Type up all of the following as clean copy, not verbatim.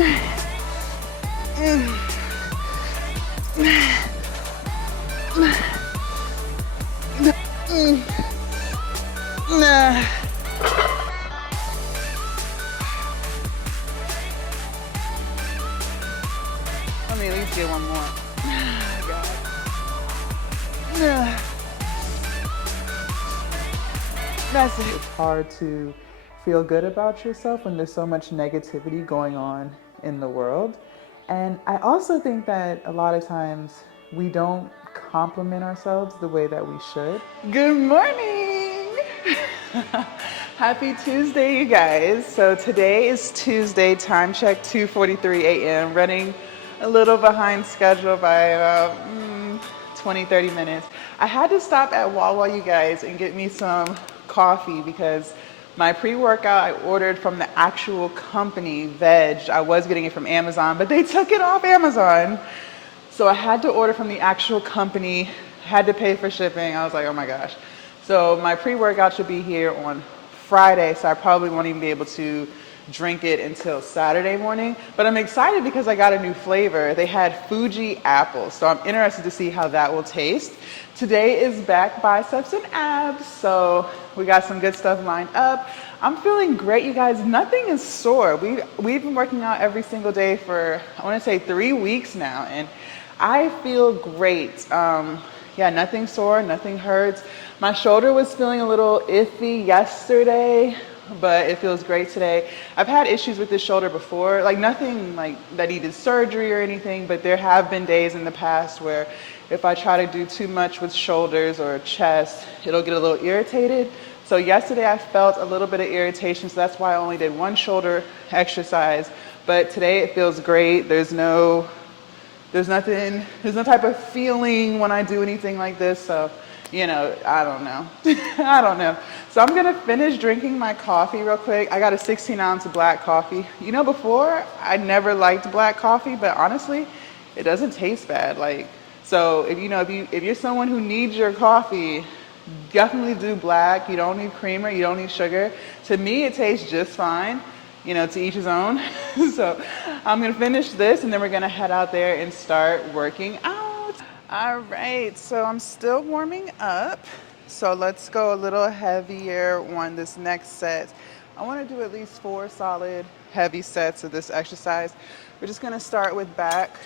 Let me at least get one more. That's it. It's hard to feel good about yourself when there's so much negativity going on in the world. And I also think that a lot of times we don't compliment ourselves the way that we should. Good morning! Happy Tuesday, you guys. So today is Tuesday, time check 2:43 a.m. Running a little behind schedule by about 20, 30 minutes. I had to stop at Wawa, you guys, and get me some coffee because my pre-workout I ordered from the actual company, Veg. I was getting it from Amazon, but they took it off Amazon. So I had to order from the actual company, had to pay for shipping. I was like, oh my gosh. So my pre-workout should be here on Friday, so I probably won't even be able to drink it until Saturday morning. But I'm excited because I got a new flavor. They had Fuji apple, so I'm interested to see how that will taste. Today is back biceps and abs, so we got some good stuff lined up. I'm feeling great, you guys. Nothing is sore. We've been working out every single day for, I want to say 3 weeks now, and I feel great. Yeah, nothing sore, nothing hurts. My shoulder was feeling a little iffy yesterday, but it feels great today. I've had issues with this shoulder before, like nothing like that needed surgery or anything, but there have been days in the past where if I try to do too much with shoulders or chest, it'll get a little irritated. So yesterday I felt a little bit of irritation, so that's why I only did one shoulder exercise. But today it feels great. There's no type of feeling when I do anything like this, so, you know, I don't know. I don't know. So I'm gonna finish drinking my coffee real quick. I got a 16-ounce black coffee. You know, before, I never liked black coffee, but honestly, it doesn't taste bad. Like, so if you're someone who needs your coffee, definitely do black. You don't need creamer, you don't need sugar. To me, it tastes just fine. You know, to each his own. So I'm gonna finish this and then we're gonna head out there and start working out. All right, so I'm still warming up. So let's go a little heavier on this next set. I wanna do at least 4 solid heavy sets of this exercise. We're just gonna start with back.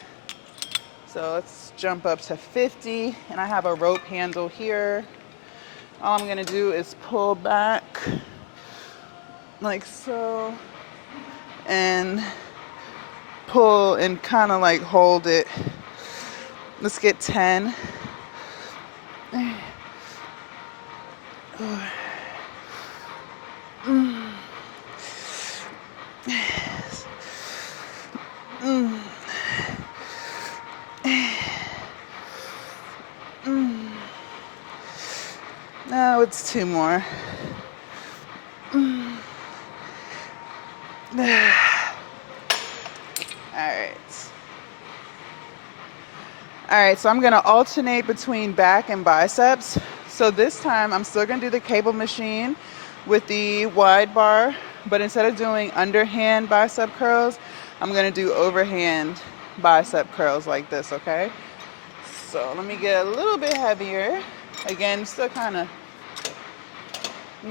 So let's jump up to 50, and I have a rope handle here. All I'm gonna do is pull back like so, and pull and kind of like hold it. Let's get 10. Now it's 2 more. All right, so I'm gonna alternate between back and biceps. So this time I'm still gonna do the cable machine with the wide bar, but instead of doing underhand bicep curls, I'm gonna do overhand bicep curls like this, okay? So let me get a little bit heavier. Again, still kind of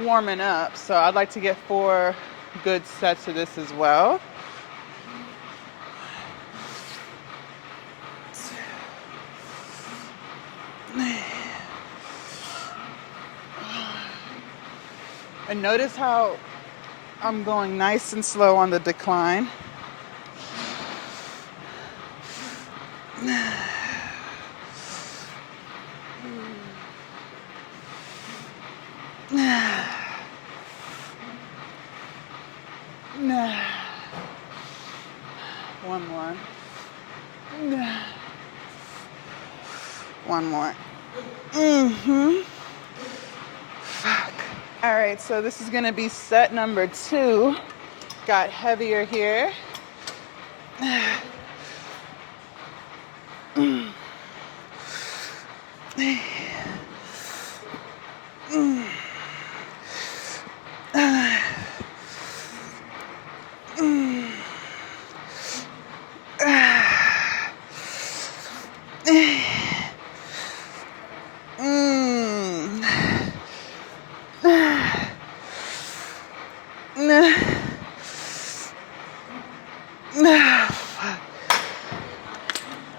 warming up. So I'd like to get 4 good sets of this as well. And notice how I'm going nice and slow on the decline. One more. One more. Fuck. All right, so this is gonna be set number 2. Got heavier here.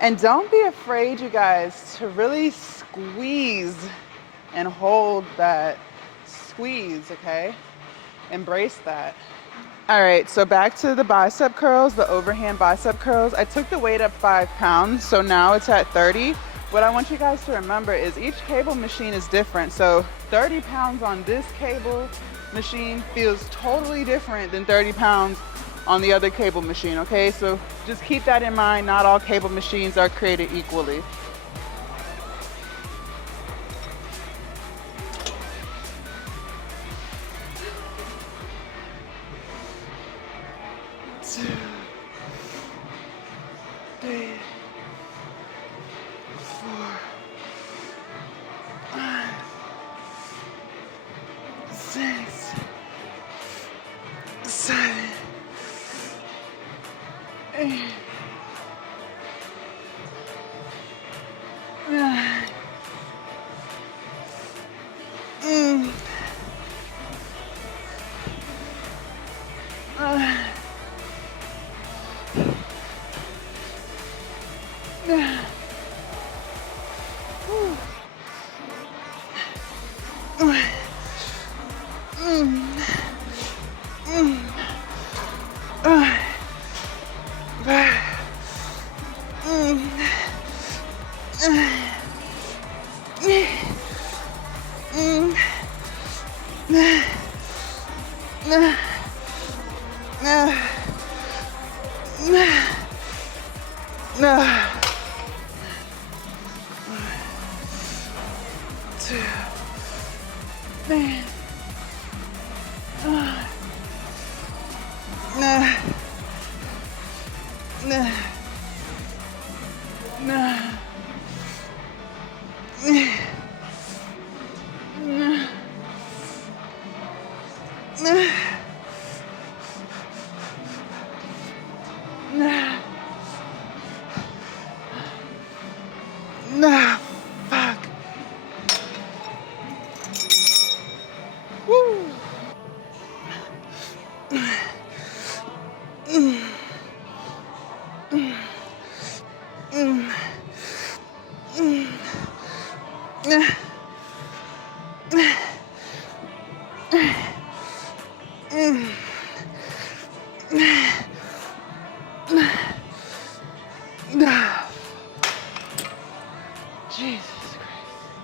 And don't be afraid, you guys, to really squeeze and hold that squeeze, okay? Embrace that. All right, so back to the bicep curls, the overhand bicep curls. I took the weight up 5 pounds, so now it's at 30. What I want you guys to remember is each cable machine is different. So 30 pounds on this cable machine feels totally different than 30 pounds on the other cable machine, okay? So just keep that in mind. Not all cable machines are created equally.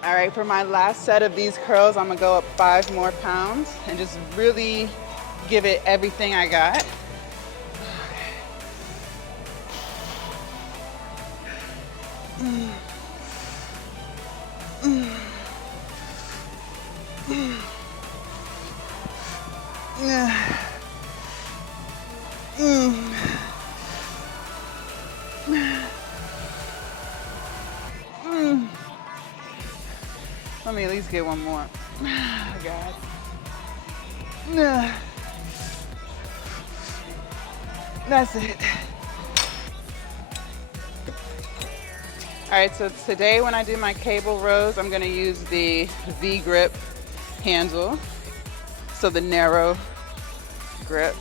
All right, for my last set of these curls, I'm gonna go up 5 more pounds and just really give it everything I got. Let me at least get one more. Oh, God. That's it. All right, so today when I do my cable rows, I'm gonna use the V-grip handle, so the narrow grip.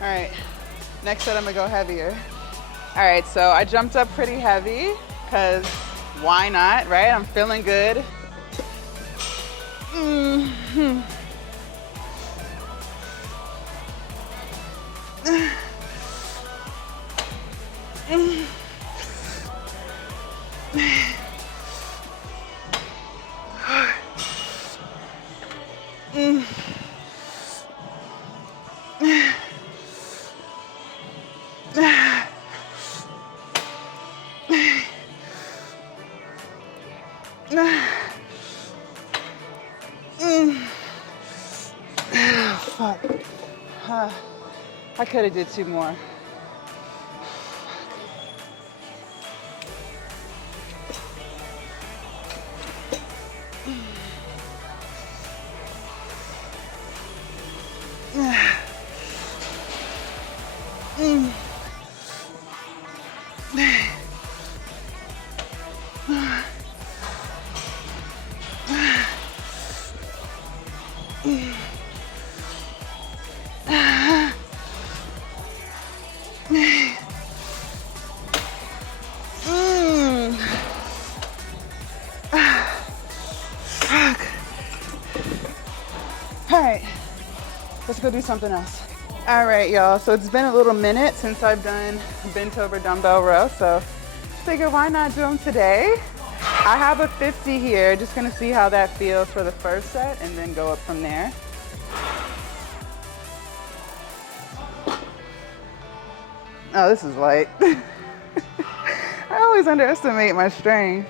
All right, next set I'm gonna go heavier. All right, so I jumped up pretty heavy because why not, right? I'm feeling good. Fuck. I could have did 2 more. All right, let's go do something else. All right, y'all, so it's been a little minute since I've done bent over dumbbell row, so figure why not do them today? I have a 50 here, just gonna see how that feels for the first set and then go up from there. Oh, this is light. I always underestimate my strength,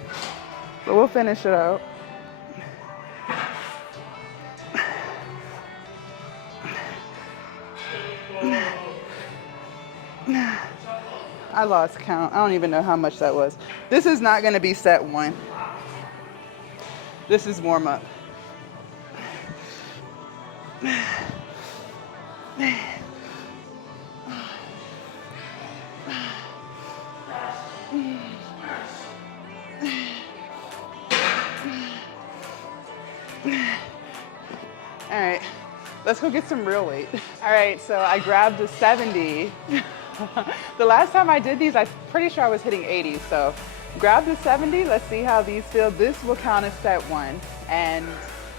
but we'll finish it out. I lost count. I don't even know how much that was. This is not going to be set 1. This is warm up. All right, let's go get some real weight. All right, so I grabbed a 70. The last time I did these, I'm pretty sure I was hitting 80, so grab the 70, let's see how these feel. This will count as set 1, and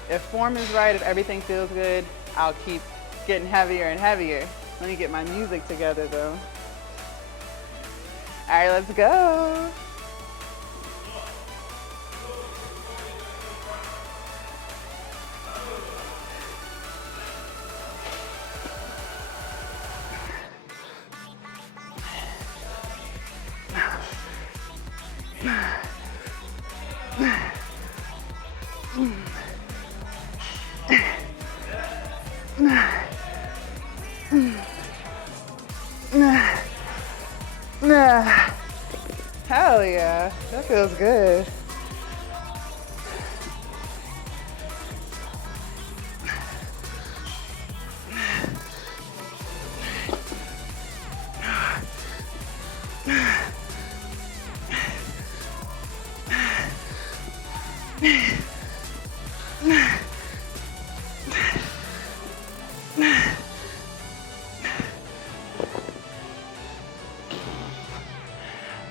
if form is right, if everything feels good, I'll keep getting heavier and heavier. Let me get my music together though. All right, let's go. Hell yeah, that feels good.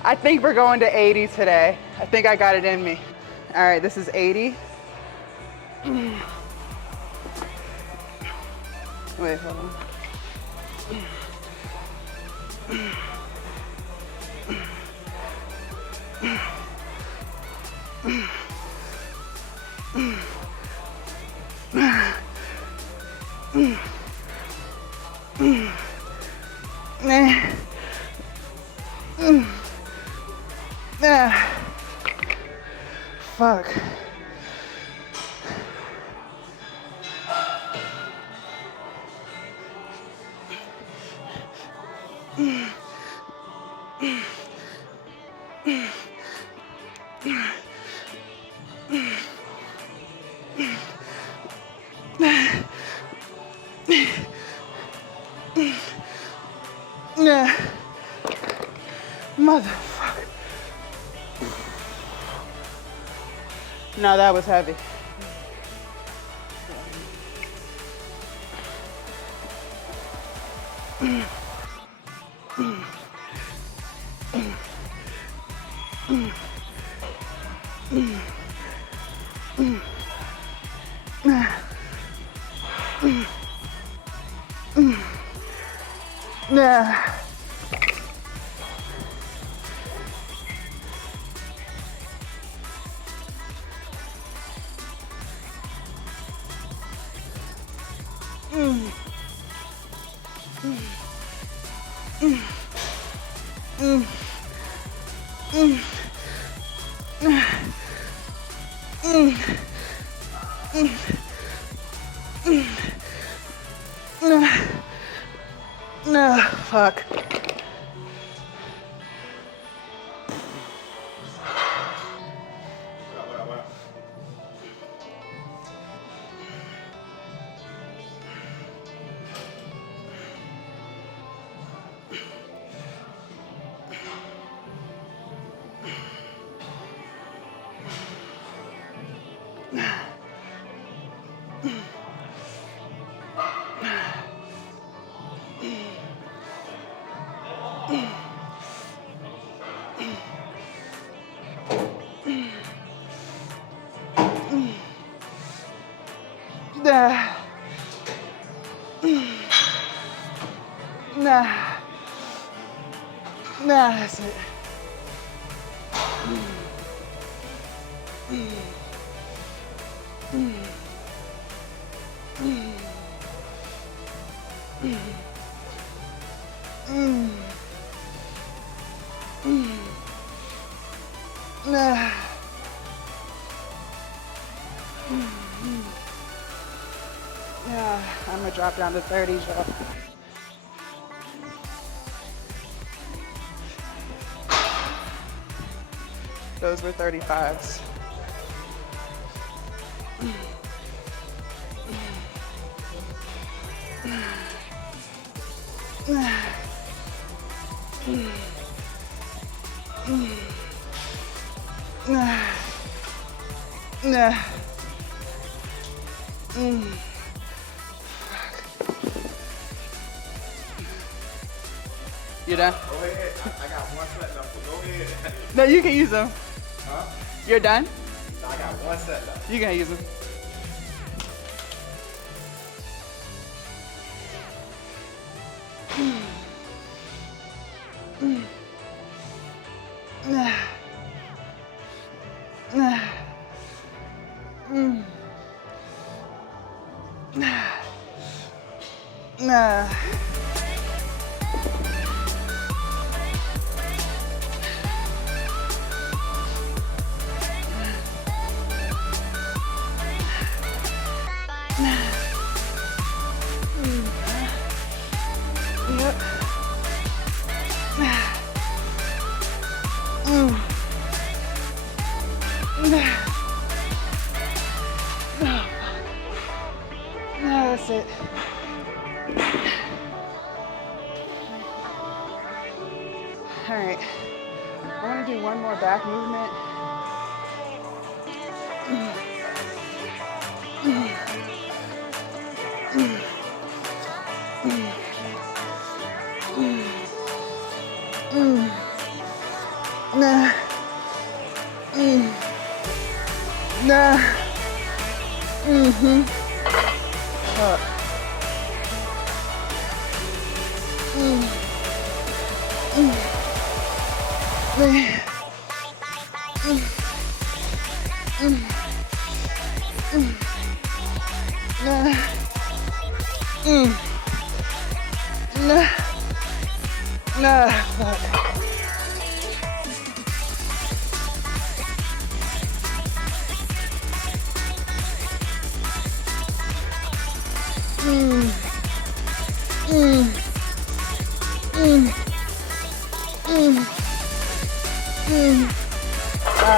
I think we're going to 80 today. I think I got it in me. All right, this is 80. Wait, hold on. Fuck. Motherfucker. No, that was heavy. No, fuck. Nah, that's it. Yeah, I'm gonna drop down to 30s, y'all. Those were 35s. You done? Go ahead. I got one set left, so go ahead. No, you can use them. Huh? You're done? No, I got one set left. You can use them. That's it. All right, I want to do one more back movement.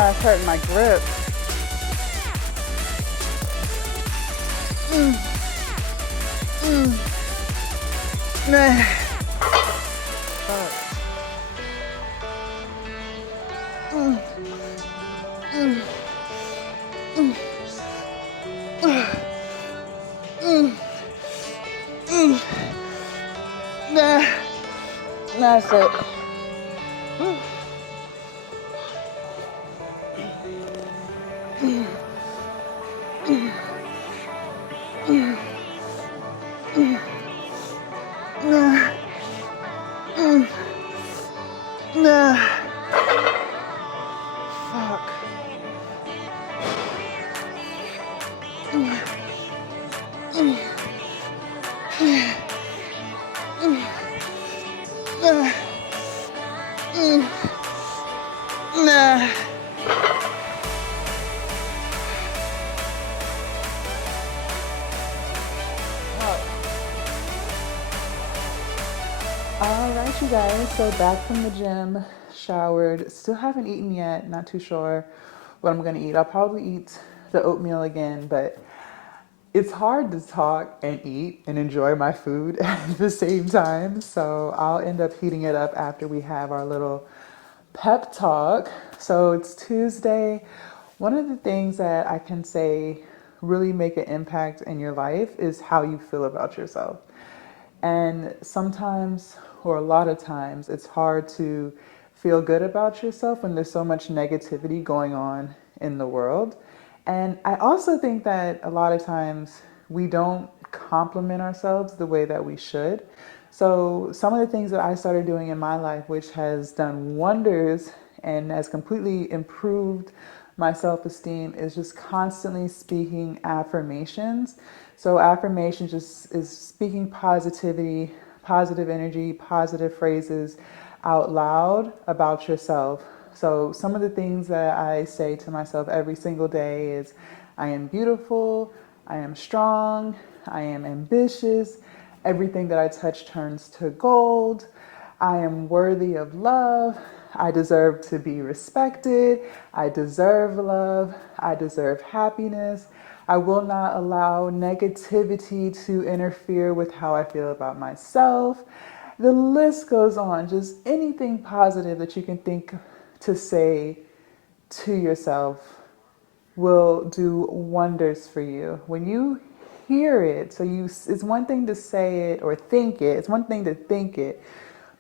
It's hurting my grip. That's it. Fuck. right, you guys, so back from the gym, showered, still haven't eaten yet, not too sure what I'm gonna eat. I'll probably eat the oatmeal again, but it's hard to talk and eat and enjoy my food at the same time, so I'll end up heating it up after we have our little pep talk. So it's Tuesday. One of the things that I can say really make an impact in your life is how you feel about yourself. And sometimes, or a lot of times, it's hard to feel good about yourself when there's so much negativity going on in the world. And I also think that a lot of times we don't compliment ourselves the way that we should. So, some of the things that I started doing in my life, which has done wonders and has completely improved my self esteem, is just constantly speaking affirmations. So, affirmations just is speaking positivity, positive energy, positive phrases out loud about yourself. So, some of the things that I say to myself every single day is I am beautiful, I am strong, I am ambitious, everything that I touch turns to gold, I am worthy of love, I deserve to be respected, I deserve love, I deserve happiness. I will not allow negativity to interfere with how I feel about myself. The list goes on, just anything positive that you can think to say to yourself will do wonders for you. When you hear it, it's one thing to say it or think it, it's one thing to think it,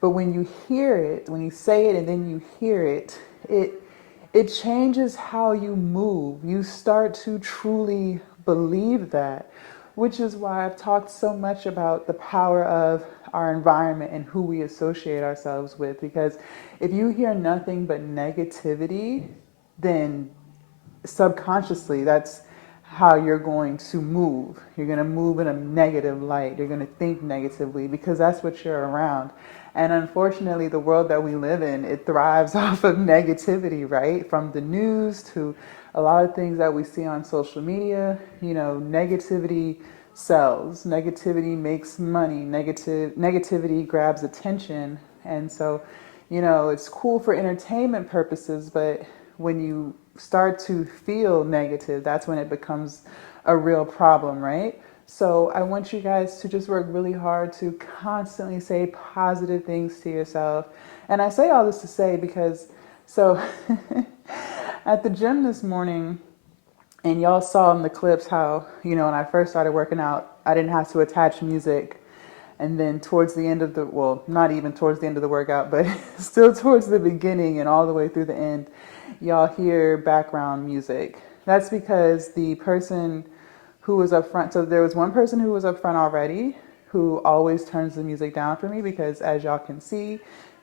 but when you hear it, when you say it and then you hear it, it changes how you move. You start to truly believe that, which is why I've talked so much about the power of our environment and who we associate ourselves with. Because if you hear nothing but negativity, then subconsciously that's how you're going to move. You're going to move in a negative light. You're going to think negatively because that's what you're around. And unfortunately, the world that we live in, it thrives off of negativity, right? From the news to a lot of things that we see on social media, negativity sells. Negativity makes money. Negativity grabs attention. And so, it's cool for entertainment purposes, but when you start to feel negative, that's when it becomes a real problem, right? So I want you guys to just work really hard to constantly say positive things to yourself. And I say all this to say because, so at the gym this morning, and y'all saw in the clips how, when I first started working out, I didn't have to attach music. And then towards the end of not even towards the end of the workout, but still towards the beginning and all the way through the end, y'all hear background music. That's because the person who was up front, so there was one person who was up front already who always turns the music down for me because, as y'all can see,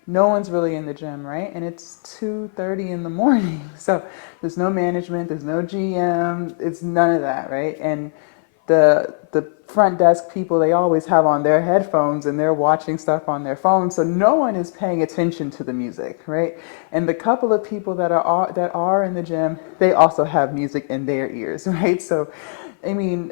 no one's really in the gym, right? And it's 2:30 in the morning. So there's no management, there's no GM, it's none of that, right? And the front desk people, they always have on their headphones and they're watching stuff on their phones, so no one is paying attention to the music, right? And the couple of people that are in the gym, they also have music in their ears, right? So I mean,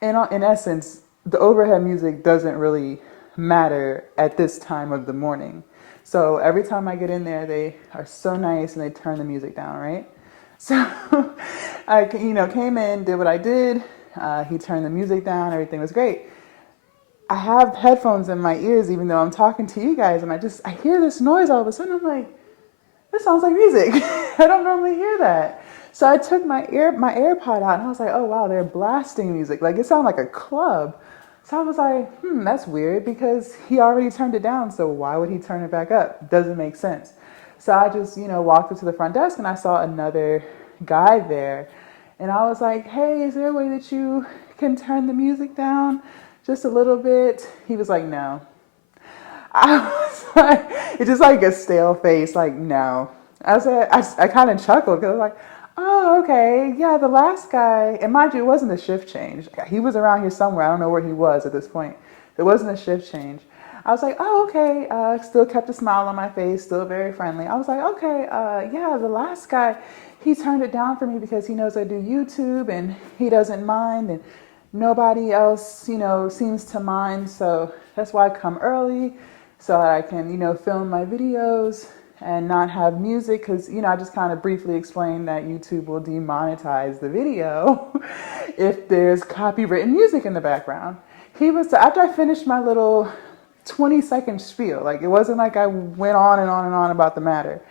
in essence, the overhead music doesn't really matter at this time of the morning. So every time I get in there, they are so nice and they turn the music down, right? So I came in, did what I did. He turned the music down. Everything was great. I have headphones in my ears, even though I'm talking to you guys, and I hear this noise all of a sudden. I'm like, this sounds like music. I don't normally hear that. So I took my AirPod out and I was like, oh wow, they're blasting music. Like it sounded like a club. So I was like, that's weird because he already turned it down. So why would he turn it back up? Doesn't make sense. So I just, walked up to the front desk and I saw another guy there. And I was like, hey, is there a way that you can turn the music down just a little bit? He was like, no. I was like, it's just like a stale face, like, no. I kind of chuckled because I was like, oh, okay. Yeah, the last guy, and mind you, it wasn't a shift change. He was around here somewhere. I don't know where he was at this point. There wasn't a shift change. I was like, oh, okay. Still kept a smile on my face, still very friendly. I was like, okay, yeah, the last guy, he turned it down for me because he knows I do YouTube and he doesn't mind and nobody else, seems to mind. So that's why I come early. so that I can, film my videos and not have music, because, I just kind of briefly explained that YouTube will demonetize the video if there's copywritten music in the background. After I finished my little 20-second spiel, like it wasn't like I went on and on and on about the matter.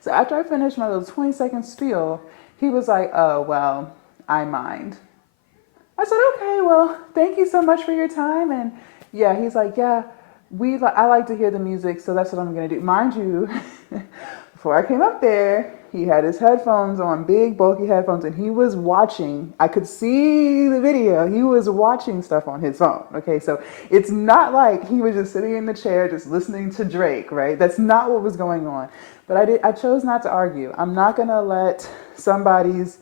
So after I finished my little 20-second spiel, he was like, oh, well, I mind. I said, okay, well, thank you so much for your time. And yeah, he's like, yeah, I like to hear the music, so that's what I'm going to do. Mind you, before I came up there, he had his headphones on, big, bulky headphones, and he was watching. I could see the video. He was watching stuff on his phone, okay? So it's not like he was just sitting in the chair just listening to Drake, right? That's not what was going on. But I chose not to argue. I'm not going to let somebody's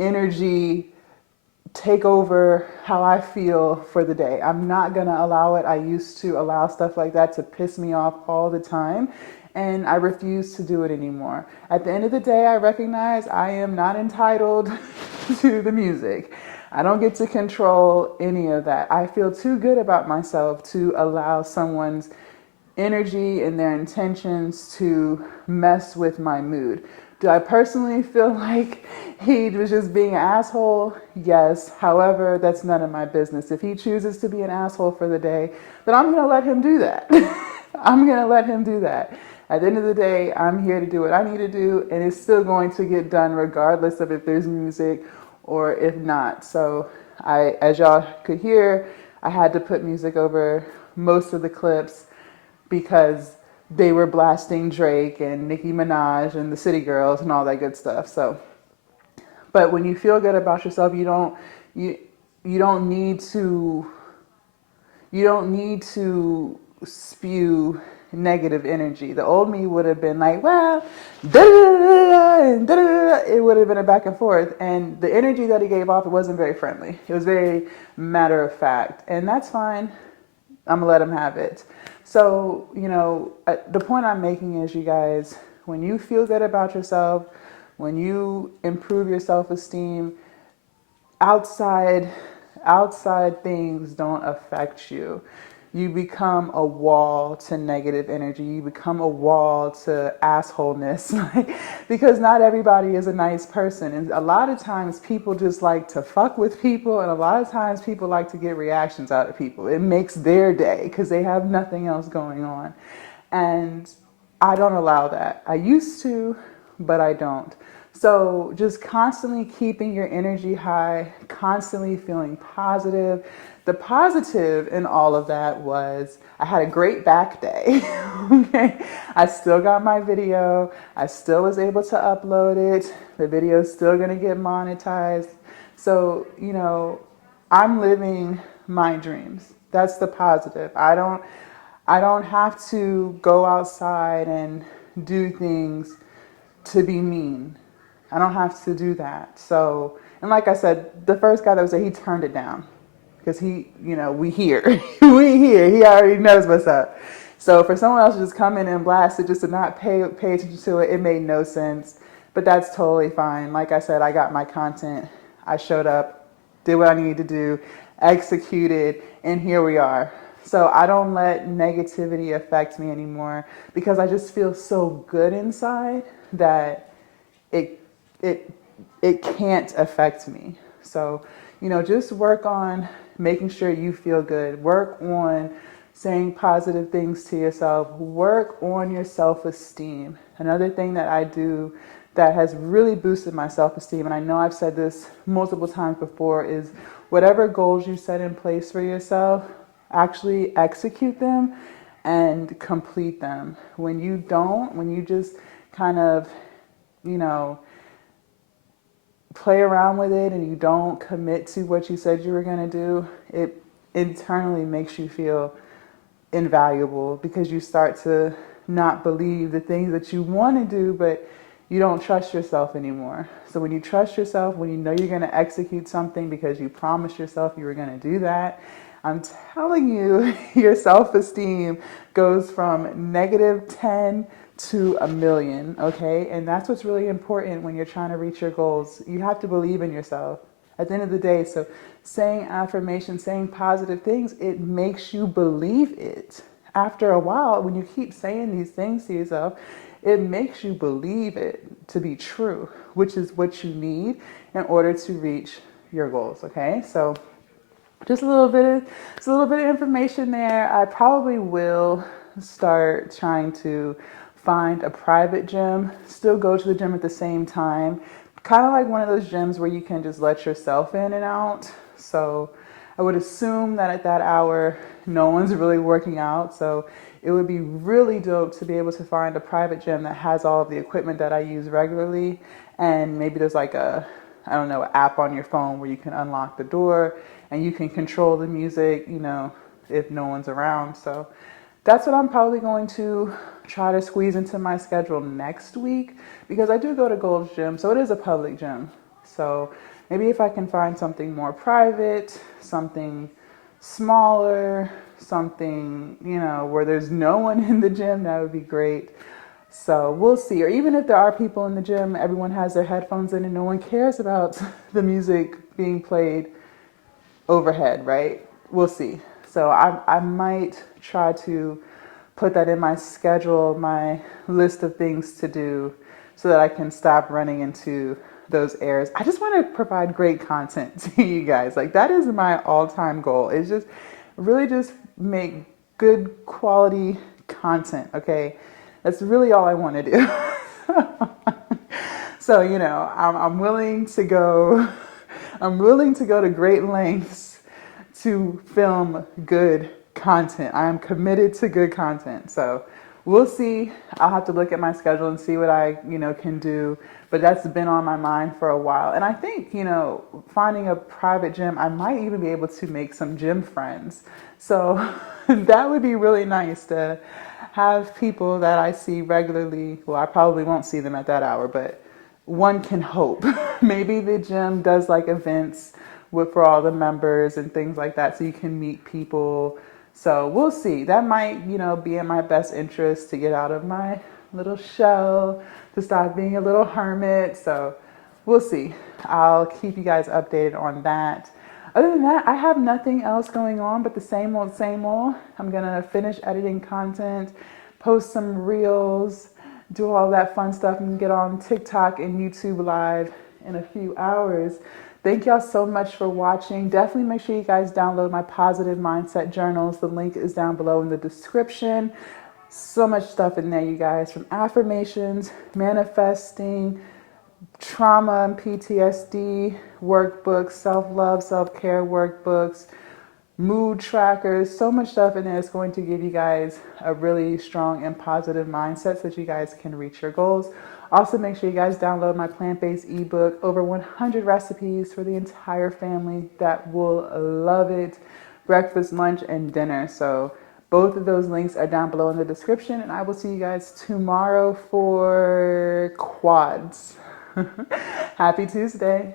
energy take over how I feel for the day. I'm not going to allow it. I used to allow stuff like that to piss me off all the time, and I refuse to do it anymore. At the end of the day, I recognize I am not entitled to the music. I don't get to control any of that. I feel too good about myself to allow someone's energy and their intentions to mess with my mood. Do I personally feel like he was just being an asshole? Yes. However, that's none of my business. If he chooses to be an asshole for the day, then I'm going to let him do that. I'm going to let him do that. At the end of the day, I'm here to do what I need to do, and it's still going to get done regardless of if there's music or if not. So as y'all could hear, I had to put music over most of the clips because they were blasting Drake and Nicki Minaj and the City Girls and all that good stuff. So, but when you feel good about yourself, you don't need to spew negative energy. The old me would have been like, well, da-da-da-da-da, and da-da-da-da. It would have been a back and forth. And the energy that he gave off, it wasn't very friendly. It was very matter of fact. And that's fine. I'm going to let him have it. So, the point I'm making is, you guys, when you feel good about yourself, when you improve your self-esteem, outside things don't affect you. You become a wall to negative energy. You become a wall to assholeness, because not everybody is a nice person. And a lot of times people just like to fuck with people, and a lot of times people like to get reactions out of people. It makes their day because they have nothing else going on. And I don't allow that. I used to, but I don't. So just constantly keeping your energy high, constantly feeling positive. The positive in all of that was I had a great back day. Okay, I still got my video. I still was able to upload it. The video is still going to get monetized. So, I'm living my dreams. That's the positive. I don't have to go outside and do things to be mean. I don't have to do that. So, and like I said, the first guy that was there, he turned it down. Because we hear. We hear. He already knows what's up. So for someone else to just come in and blast it, just to not pay attention to it, it made no sense. But that's totally fine. Like I said, I got my content. I showed up, did what I needed to do, executed, and here we are. So I don't let negativity affect me anymore, because I just feel so good inside that it can't affect me. So, just work on making sure you feel good. Work on saying positive things to yourself. Work on your self-esteem. Another thing that I do that has really boosted my self-esteem, and I know I've said this multiple times before, is whatever goals you set in place for yourself, actually execute them and complete them. When you just kind of, play around with it and you don't commit to what you said you were going to do, it internally makes you feel invaluable, because you start to not believe the things that you want to do, but you don't trust yourself anymore. So when you trust yourself, when you know you're going to execute something because you promised yourself you were going to do that, I'm telling you, your self-esteem goes from -10 to 1,000,000, okay? And that's what's really important when you're trying to reach your goals. You have to believe in yourself at the end of the day. So saying affirmations, saying positive things, it makes you believe it. after a while, when you keep saying these things to yourself, it makes you believe it to be true, which is what you need in order to reach your goals. Okay, so just a little bit of information there. I probably will start trying to find a private gym, still go to the gym at the same time, kind of like one of those gyms where you can just let yourself in and out. So I would assume that at that hour, no one's really working out. So it would be really dope to be able to find a private gym that has all of the equipment that I use regularly. And maybe there's like a, I don't know, app on your phone where you can unlock the door and you can control the music, you know, if no one's around. So that's what I'm probably going to try to squeeze into my schedule next week, because I do go to Gold's Gym, so it is a public gym. So maybe if I can find something more private, something smaller, something, you know, where there's no one in the gym, that would be great. So we'll see. Or even if there are people in the gym, everyone has their headphones in and no one cares about the music being played overhead, right? We'll see. So I might try to put that in my schedule, my list of things to do, so that I can stop running into those errors. I just want to provide great content to you guys. Like, that is my all-time goal. It's just really just make good quality content, okay? That's really all I want to do. So, you know, I'm willing to go to great lengths to film good content. I am committed to good content. So we'll see. I'll have to look at my schedule and see what I, you know, can do. But that's been on my mind for a while. And I think, you know, finding a private gym, I might even be able to make some gym friends. So that would be really nice to have people that I see regularly. Well, I probably won't see them at that hour, but one can hope. Maybe the gym does like events for all the members and things like that, so you can meet people. So we'll see. That might, you know, be in my best interest to get out of my little shell, to stop being a little hermit. So we'll see. I'll keep you guys updated on that. Other than that, I have nothing else going on but the same old, same old. I'm gonna finish editing content, post some reels, do all that fun stuff, and get on TikTok and YouTube live in a few hours. Thank y'all so much for watching. Definitely make sure you guys download my positive mindset journals. The link is down below in the description. So much stuff in there, you guys, from affirmations, manifesting, trauma and PTSD workbooks, self-love, self-care workbooks, mood trackers, so much stuff in there is going to give you guys a really strong and positive mindset so that you guys can reach your goals. Also, make sure you guys download my plant-based ebook, over 100 recipes for the entire family that will love it. Breakfast, lunch, and dinner. So both of those links are down below in the description, and I will see you guys tomorrow for quads. Happy Tuesday.